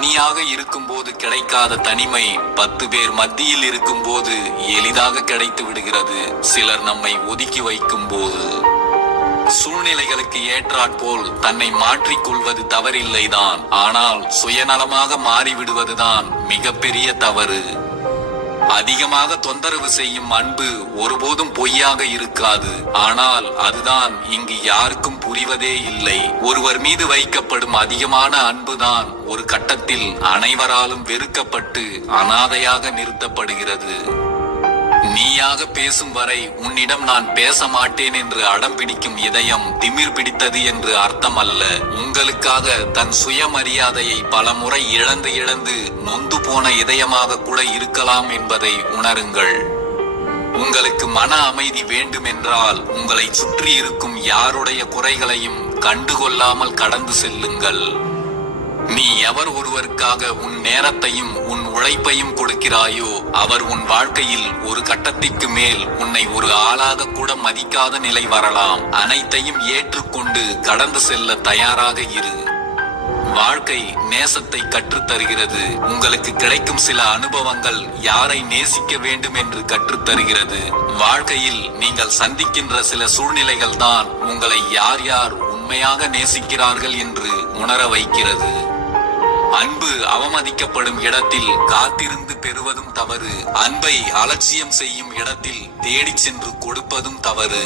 தனியாக இருக்கும்போது கிடைக்காத தனிமை 10 பேர் மத்தியில் இருக்கும்போது எளிதாக கிடைத்து விடுகிறது. சிலர் நம்மை ஒதுக்கி வைக்கும் போது. சூழ்நிலைகளுக்கு ஏற்றாற்போல் தன்னை மாற்றிக் கொள்வது தவறில்லைதான், ஆனால் சுயநலமாக மாறிவிடுவதுதான் மிகப்பெரிய தவறு. அதிகமாக தொந்தரவு செய்யும் அன்பு ஒருபோதும் பொய்யாக இருக்காது, ஆனால் அதுதான் இங்கு யாருக்கும் புரிவதே இல்லை. ஒருவர் மீது வைக்கப்படும் அதிகமான அன்புதான் ஒரு கட்டத்தில் அனைவராலும் வெறுக்கப்பட்டு அனாதையாக நிறுத்தப்படுகிறது. நீயாக பேசும் வரை உன்னிடம் நான் பேச மாட்டேன் என்று அடம் பிடிக்கும் இதயம் திமிர் பிடித்தது என்று அர்த்தம் அல்ல. உங்களுக்காக தன் சுயமரியாதையை பல முறை இழந்து நொந்து போன இதயமாக கூட இருக்கலாம் என்பதை உணருங்கள். உங்களுக்கு மன அமைதி வேண்டுமென்றால் உங்களை சுற்றி இருக்கும் யாருடைய குறைகளையும் கண்டுகொள்ளாமல் கடந்து செல்லுங்கள். நீ எவர் ஒருவருக்காக உன் நேரத்தையும் உன் உழைப்பையும் கொடுக்கிறாயோ அவர் உன் வாழ்க்கையில் ஒரு கட்டத்திற்கு மேல் உன்னை ஒரு ஆளாக கூட மதிக்காத நிலை வரலாம். அனைத்தையும் ஏற்றுக்கொண்டு கடந்து செல்ல தயாராக இரு. வாழ்க்கை நேசத்தை கற்றுத்தருகிறது. உங்களுக்கு கிடைக்கும் சில அனுபவங்கள் யாரை நேசிக்க வேண்டும் என்று கற்றுத்தருகிறது. வாழ்க்கையில் நீங்கள் சந்திக்கின்ற சில சூழ்நிலைகள் தான் உங்களை யார் யார் உண்மையாக நேசிக்கிறார்கள் என்று உணர வைக்கிறது. அன்பு அவமதிக்கப்படும் இடத்தில் காத்திருந்து பெறுவதும் தவறு. அன்பை அலட்சியம் செய்யும் இடத்தில் தேடிச் சென்று கொடுப்பதும் தவறு.